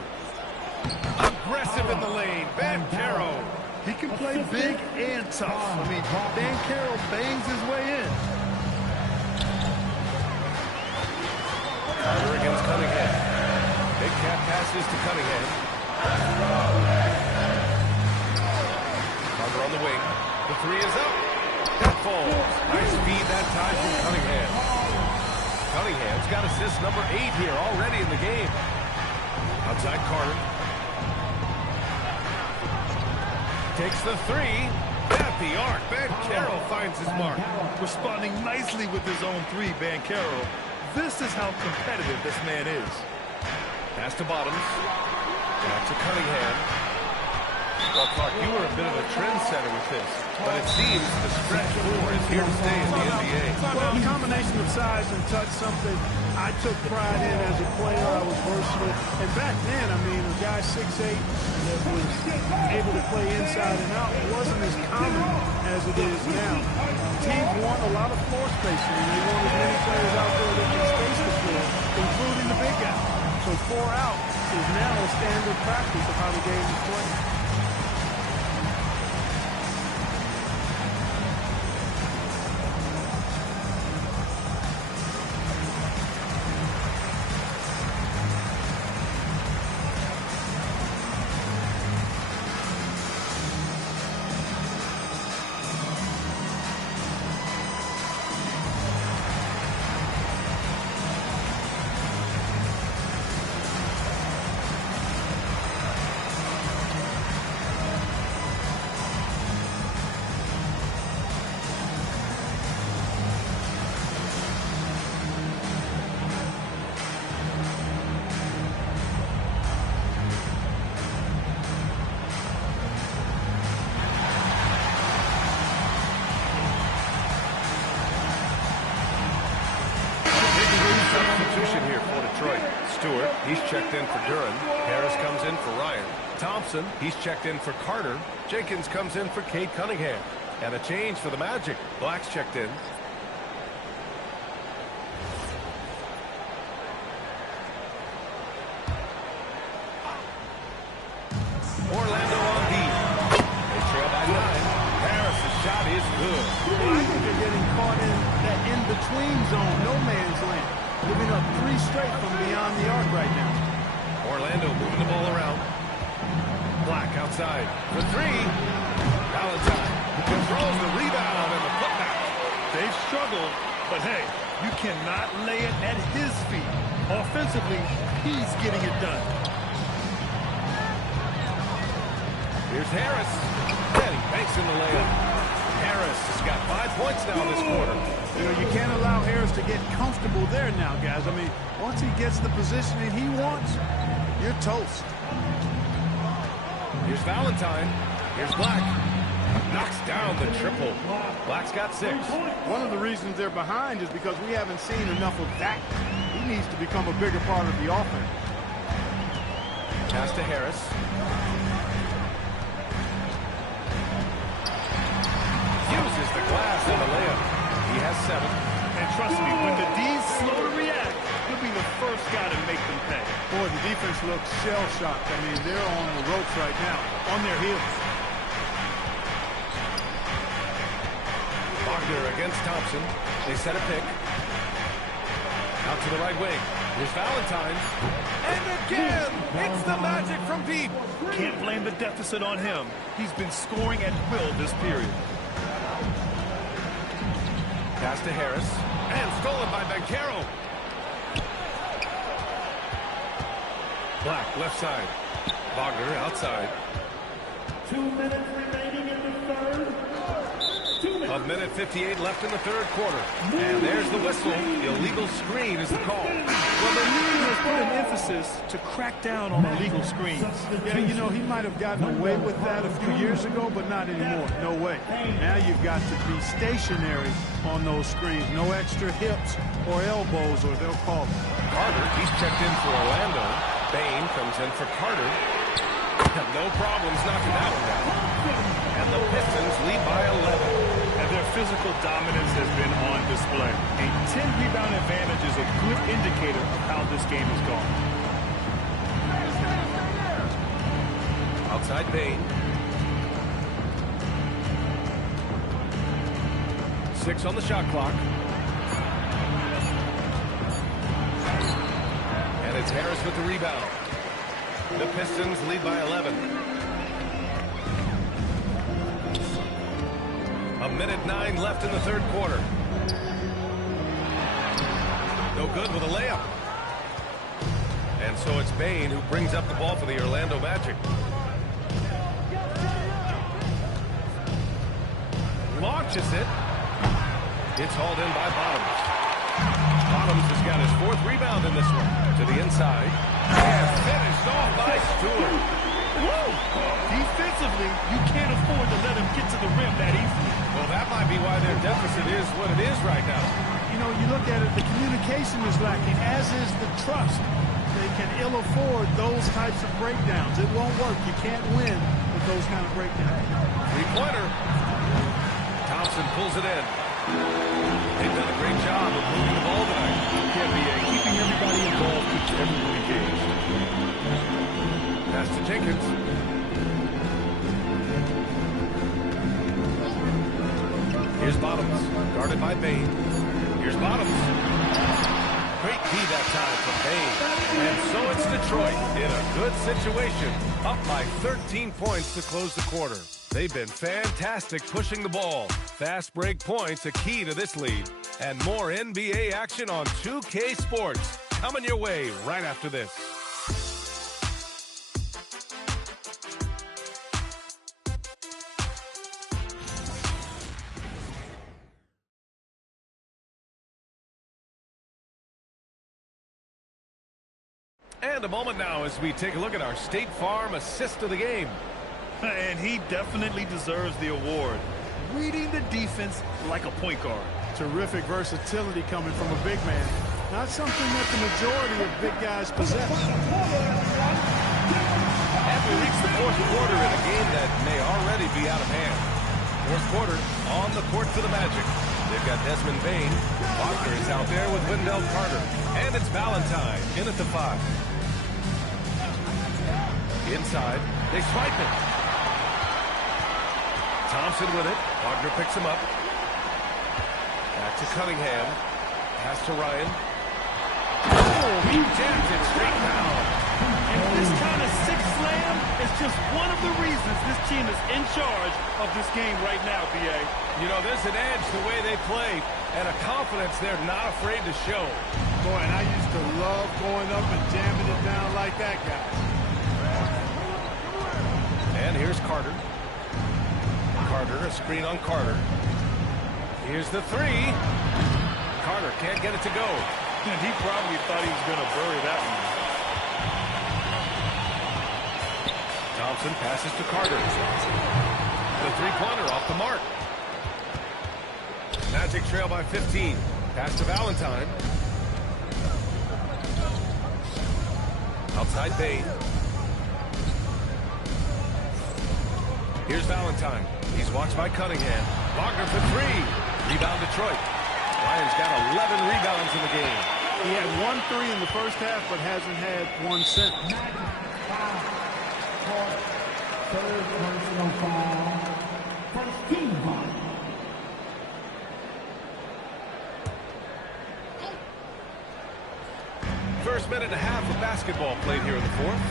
Aggressive in the lane. Banchero. He can play big and tough. I mean, Banchero bangs his way in. Carter against Cunningham. Big cap passes to Cunningham. Carter on the wing. The 3 is up. That falls. Nice feed that time from Cunningham. Cunningham's got assist number 8 here already in the game. Outside Carter. Takes the 3. At the arc. Banchero finds his mark. Responding nicely with his own 3, Banchero. This is how competitive this man is. Pass to Bottoms. Back to Cunningham. Well, Clark, you were a bit of a trendsetter with this, but it seems the stretch 4 is here to stay in the NBA. Well, a combination of size and touch, something I took pride in as a player. I was versatile. And back then, I mean, a guy 6'8" that was able to play inside and out, it wasn't as common as it is now. Teams want a lot of floor spacing, and they want as many players out there that can space the floor, including the big gap. So 4 out is now a standard practice of how the game is played. Here for Detroit. Stewart, he's checked in for Duran. Harris comes in for Ryan. Thompson, he's checked in for Carter. Jenkins comes in for Cade Cunningham. And a change for the Magic. Black's checked in. Orlando on deep. They trail by 9. Harris' shot is good. Well, I think they're getting caught in that in-between zone, no man's land. Giving up 3 straight from beyond the arc right now. Orlando moving the ball around. Black outside for 3. Valentine controls the rebound and the putback. They've struggled, but hey, you cannot lay it at his feet. Offensively, he's getting it done. Here's Harris. And he banks in the layup. Harris has got 5 points now this quarter. You know, you can't allow Harris to get comfortable there now, guys. I mean, once he gets the positioning he wants, you're toast. Here's Valentine. Here's Black. Knocks down the triple. Black's got 6. One of the reasons they're behind is because we haven't seen enough of that. He needs to become a bigger part of the offense. Pass to Harris. Uses the glass in the layup. He has 7. And trust me, when the D's slow to react, he'll be the first guy to make them pay. Boy, the defense looks shell-shocked. I mean, they're on the ropes right now, on their heels. Wagner against Thompson. They set a pick. Out to the right wing. Here's Valentine. And again, it's the Magic from deep. Can't blame the deficit on him. He's been scoring at will this period. Pass to Harris. And stolen by Banchero. Black, left side. Wagner, outside. 2 minutes remaining in the third. 1 minute 58 left in the third quarter. And there's the whistle. Illegal screen is the call. Well, the league has put an emphasis to crack down on illegal screens. Yeah, you know, he might have gotten away with that a few years ago, but not anymore. No way. Now you've got to be stationary on those screens. No extra hips or elbows, or they'll call it. Carter, he's checked in for Orlando. Bain comes in for Carter. Have no problems knocking that one down. And the Pistons lead by 11. And their physical dominance has been on display. A 10-rebound advantage is a good indicator of how this game is going. Outside Bain. 6 on the shot clock. And it's Harris with the rebound. The Pistons lead by 11. 1:09 left in the third quarter. No good with a layup. And so it's Bain who brings up the ball for the Orlando Magic. Launches it. It's hauled in by Bottoms. Bottoms has got his 4th rebound in this one. To the inside. And finished off by Stewart. Woo! Defensively, you can't afford to let him get to the rim that easily. Well, that might be why their deficit is what it is right now. You know, you look at it, the communication is lacking, as is the trust. They can ill afford those types of breakdowns. It won't work. You can't win with those kind of breakdowns. 3-pointer. Thompson pulls it in. They've done a great job of moving the ball tonight. Yeah, B.A. Keeping everybody involved keeps every Pass to Jenkins. Here's Bottoms, guarded by Bain. Here's Bottoms. Great D that time from Bain. And so it's Detroit in a good situation, up by 13 points to close the quarter. They've been fantastic pushing the ball. Fast break points a key to this lead. And more NBA action on 2K Sports coming your way right after this. And a moment now as we take a look at our State Farm assist of the game. And he definitely deserves the award. Reading the defense like a point guard. Terrific versatility coming from a big man. Not something that the majority of big guys possess. And we reach the fourth quarter in a game that may already be out of hand. Fourth quarter on the court for the Magic. They've got Desmond Bain. Wagner is out there with Wendell Carter. And it's Valentine in at the 5. Inside, they swipe it. Thompson with it. Wagner picks him up. Back to Cunningham. Pass to Ryan. Oh, he jammed it straight down. And this kind of six slam is just one of the reasons this team is in charge of this game right now, B.A. You know, there's an edge the way they play and a confidence they're not afraid to show. Boy, and I used to love going up and jamming it down like that guy. And here's Carter. Carter, a screen on Carter. Here's the 3. Carter can't get it to go. And he probably thought he was going to bury that one. Thompson passes to Carter. The three-pointer off the mark. Magic trail by 15. Pass to Valentine. Outside Bain. Here's Valentine. He's watched by Cunningham. Wagner for 3. Rebound Detroit. Ryan's got 11 rebounds in the game. He had 1 3 in the first half, but hasn't had one since. Third personal foul. First team foul. First minute and a half of basketball played here in the fourth.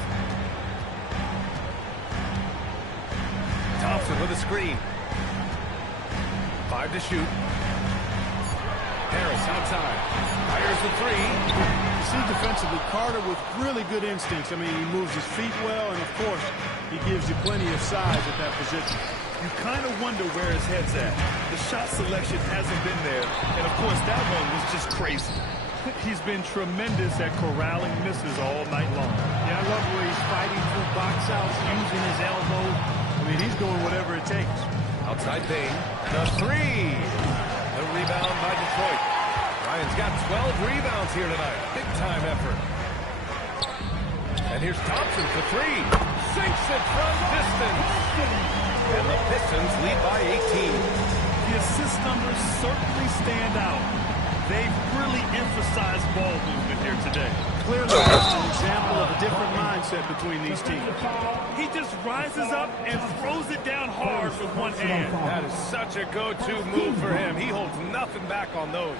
Thompson with a screen. 5 to shoot. Harris outside. Fires the 3. You see defensively, Carter with really good instincts. I mean, he moves his feet well, and of course, he gives you plenty of size at that position. You kind of wonder where his head's at. The shot selection hasn't been there, and of course, that one was just crazy. He's been tremendous at corralling misses all night long. Yeah, I love the way he's fighting through box outs, using his elbow. I mean, he's doing whatever it takes. Outside Bain. The 3. The rebound by Detroit. Ryan's got 12 rebounds here tonight. Big time effort. And here's Thompson for 3. Sinks it from distance. And the Pistons lead by 18. The assist numbers certainly stand out. They've really emphasized ball movement here today. Clearly, that's an example of a different mindset between these teams. He just rises up and throws it down hard with one hand. That is such a go-to move for him. He holds nothing back on those.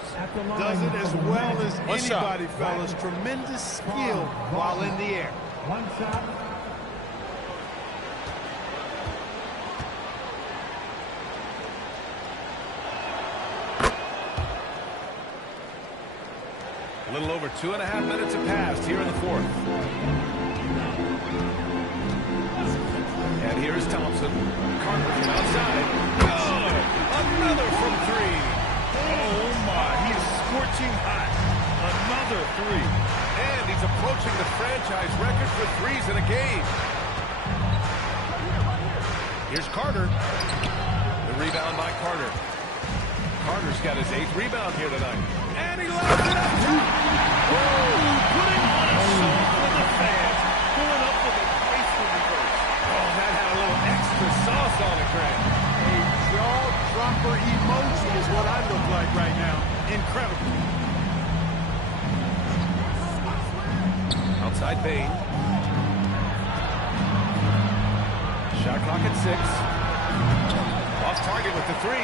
Does it as well as One shot. anybody, fellas. Tremendous skill while in the air. One shot. A little over 2.5 minutes have passed here in the fourth. And here's Thompson. Carter from outside. Good! Another from 3. Oh, my. He is scorching hot. Another 3. And he's approaching the franchise record for threes in a game. Here's Carter. The rebound by Carter. Carter's got his 8th rebound here tonight. And he left it up. Putting on a show for the fans. Going up with a graceful reverse. Oh, that had a little extra sauce on it, Grant. A jaw-dropper emoji is what I look like right now. Incredible. Outside Bain. clock at 6. Off target with the 3.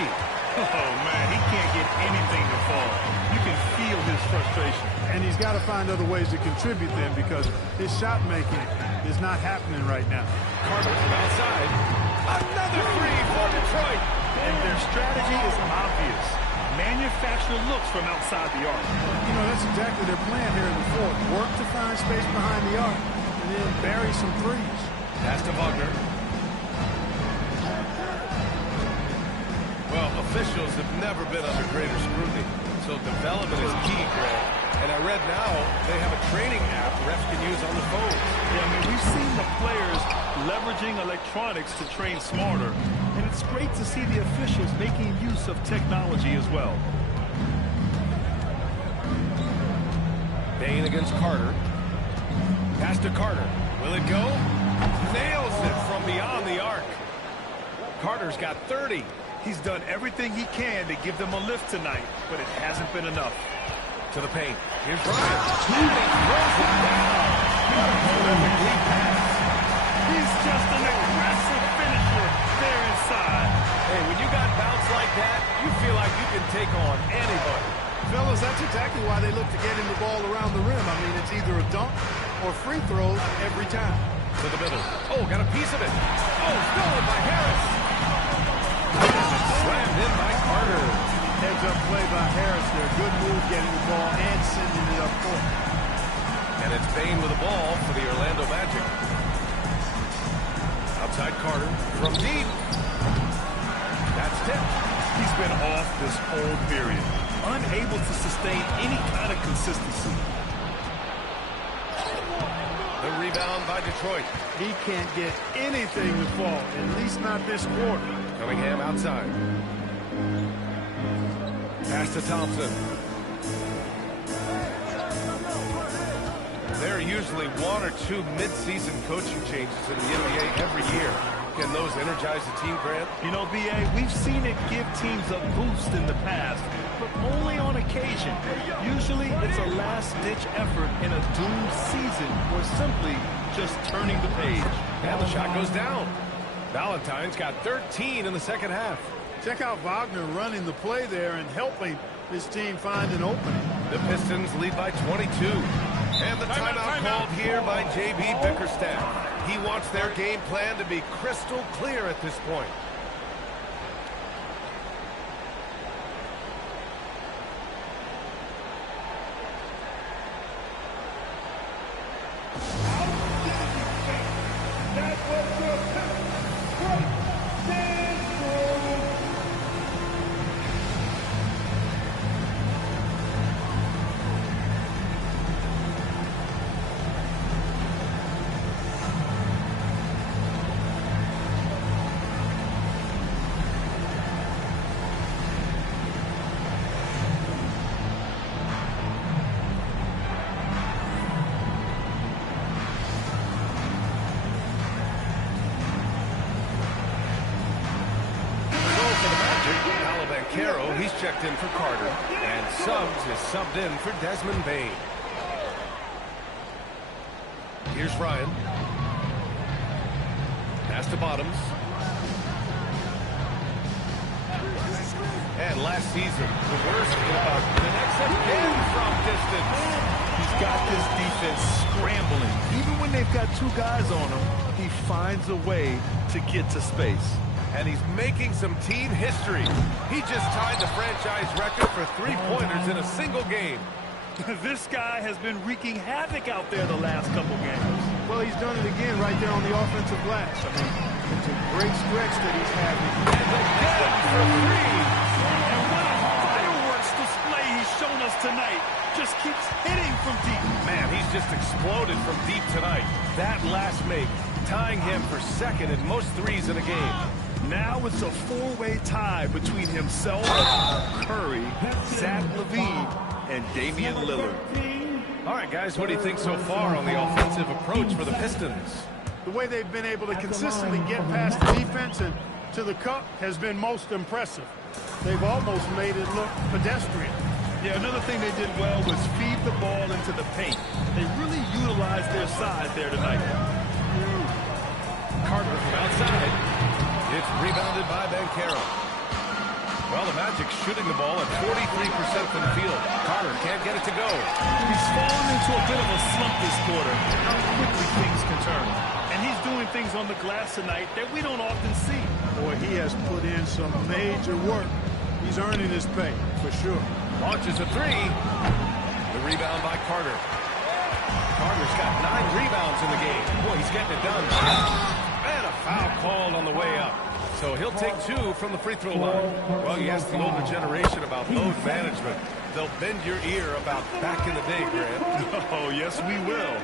Oh, man, he can't get anything to fall. You can feel his frustration. And he's got to find other ways to contribute then because his shot making is not happening right now. Carter from outside. Another 3 for Detroit. And their strategy is obvious. Manufacture looks from outside the arc. You know, that's exactly their plan here in the fourth. Work to find space behind the arc and then bury some threes. Pass to Wagner. Well, officials have never been under greater scrutiny, so development is key, Greg. And I read now they have a training app refs can use on the phone. Yeah, I mean, we've seen the players leveraging electronics to train smarter, and it's great to see the officials making use of technology as well. Bane against Carter. Pass to Carter. Will it go? Nails it from beyond the arc. Carter's got 30. He's done everything he can to give them a lift tonight, but it hasn't been enough. To the paint. Here's Ryan. He throws it down. Terrific lead pass. He's just an aggressive finisher there inside. Hey, when you got bounce like that, you feel like you can take on anybody. Fellas, that's exactly why they look to get him the ball around the rim. I mean, it's either a dunk or free throws every time. To the middle. Oh, got a piece of it. Oh, stolen by Harris. Slammed in by Carter. Heads-up play by Harris there. Good move getting the ball and sending it up court. And it's Bane with the ball for the Orlando Magic. Outside Carter from deep. That's tipped. He's been off this whole period. Unable to sustain any kind of consistency. The rebound by Detroit. He can't get anything to fall, at least not this quarter. Cunningham outside. Pass to Thompson. There are usually 1 or 2 mid-season coaching changes in the NBA every year. Can those energize the team, Grant? You know, B.A., we've seen it give teams a boost in the past, but only on occasion. Usually it's a last-ditch effort in a doomed season or simply just turning the page. And the shot goes down. Valentine's got 13 in the second half. Check out Wagner running the play there and helping his team find an opening. The Pistons lead by 22. And the timeout called here by J.B. Bickerstaff. He wants their game plan to be crystal clear at this point. He's checked in for Carter, and Suggs is subbed in for Desmond Bane. Here's Ryan. Pass to Bottoms. And last season, the worst connects again from distance. He's got this defense scrambling. Even when they've got 2 guys on him, he finds a way to get to space. And he's making some team history. He just tied the franchise record for 3-pointers in a single game. This guy has been wreaking havoc out there the last couple games. Well, he's done it again right there on the offensive glass. I mean, it's a great stretch that he's having. And again for 3. And what a fireworks display he's shown us tonight. Just keeps hitting from deep. Man, he's just exploded from deep tonight. That last make, tying him for second in most threes in a game. Now it's a 4-way tie between himself, Curry, Zach LaVine, and Damian Lillard. All right, guys, what do you think so far on the offensive approach for the Pistons? The way they've been able to consistently get past the defense and to the cup has been most impressive. They've almost made it look pedestrian. Yeah, another thing they did well was feed the ball into the paint. They really utilized their size there tonight. Carter from outside. It's rebounded by Banchero. Well, the Magic's shooting the ball at 43% from the field. Carter can't get it to go. He's fallen into a bit of a slump this quarter. How quickly things can turn. And he's doing things on the glass tonight that we don't often see. Boy, he has put in some major work. He's earning his pay, for sure. Launches a three. The rebound by Carter. Carter's got 9 rebounds in the game. Boy, he's getting it done. And a foul called on the way up. So he'll take 2 from the free throw line. Well, you ask the older generation about load management. They'll bend your ear about back in the day, Grant. Oh, yes, we will.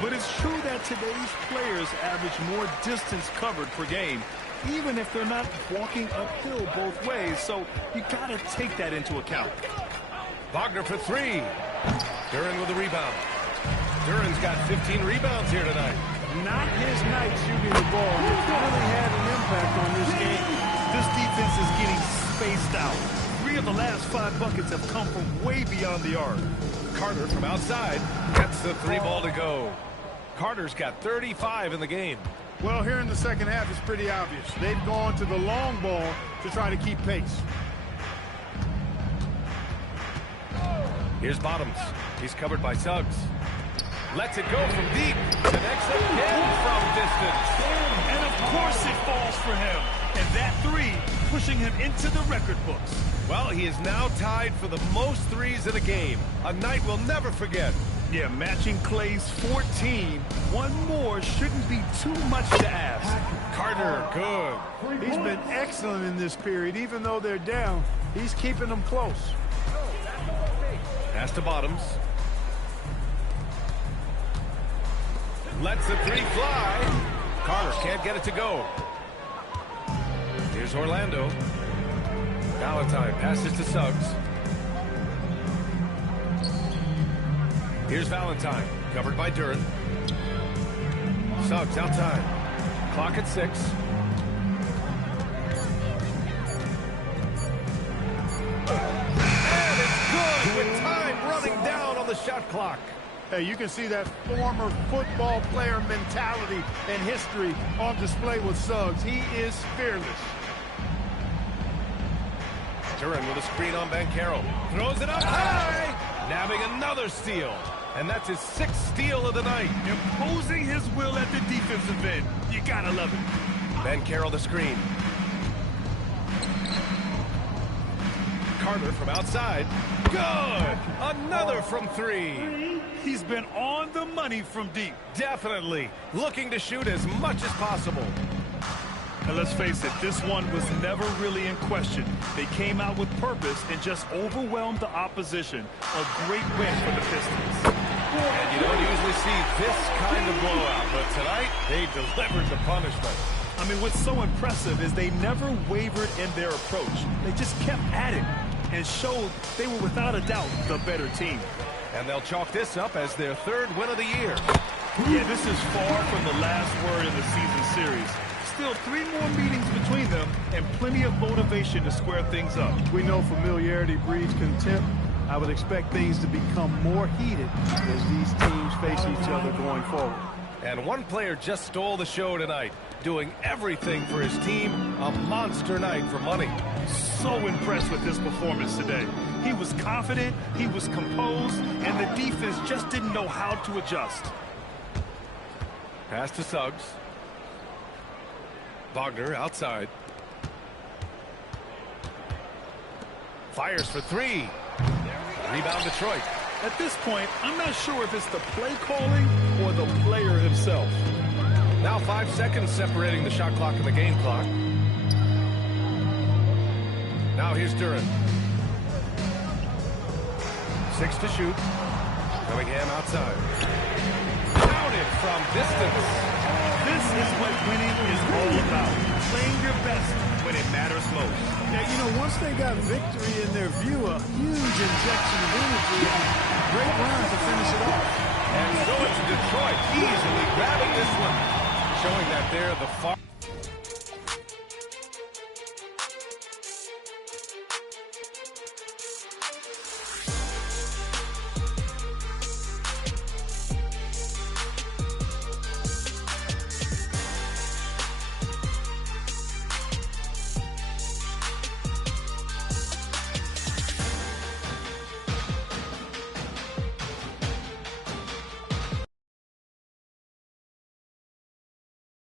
But it's true that today's players average more distance covered per game, even if they're not walking uphill both ways. So you got to take that into account. Wagner for 3. Duren with the rebound. Duren's got 15 rebounds here tonight. Not his night shooting the ball. It's really had an impact on this game. This defense is getting spaced out. 3 of the last 5 buckets have come from way beyond the arc. Carter from outside gets the 3 ball to go. Carter's got 35 in the game. Well, here in the second half, it's pretty obvious. They've gone to the long ball to try to keep pace. Here's Bottoms. He's covered by Suggs. Lets it go from deep. Connects again from distance. And of course it falls for him. And that 3 pushing him into the record books. Well, he is now tied for the most threes in a game. A night we'll never forget. Yeah, matching Clay's 14. One more shouldn't be too much to ask. Carter, good. He's been excellent in this period. Even though they're down, he's keeping them close. Pass to Bottoms. Lets the 3 fly. Carter can't get it to go. Here's Orlando. Valentine passes to Suggs. Here's Valentine, covered by Duren. Suggs outside. Clock at 6. And it's good with time running down on the shot clock. Hey, you can see that former football player mentality and history on display with Suggs. He is fearless. Duren with a screen on Banchero. Throws it up high. Nabbing another steal. And that's his 6th steal of the night. Imposing his will at the defensive end. You gotta love it. Banchero the screen. Carter from outside. Good! Another from 3. He's been on the money from deep. Definitely. Looking to shoot as much as possible. And let's face it, this one was never really in question. They came out with purpose and just overwhelmed the opposition. A great win for the Pistons. And you don't usually see this kind of blowout, but tonight they delivered the punishment. I mean, what's so impressive is they never wavered in their approach. They just kept at it and showed they were without a doubt the better team. And they'll chalk this up as their 3rd win of the year. Yeah, this is far from the last word in the season series. Still 3 more meetings between them and plenty of motivation to square things up. We know familiarity breeds contempt. I would expect things to become more heated as these teams face each other going forward. And one player just stole the show tonight, doing everything for his team. A monster night for money. So impressed with his performance today. He was confident, he was composed, and the defense just didn't know how to adjust. Pass to Suggs. Wagner outside. Fires for 3. Rebound Detroit. At this point, I'm not sure if it's the play calling or the player himself. Now 5 seconds separating the shot clock and the game clock. Now here's Duren. 6 to shoot. Cunningham outside. Counted from distance. This is what winning is all about. Playing your best when it matters most. Yeah, you know, once they got victory in their view, a huge injection of energy and great run to finish it off. And so it's Detroit easily grabbing this one, showing that they're the far...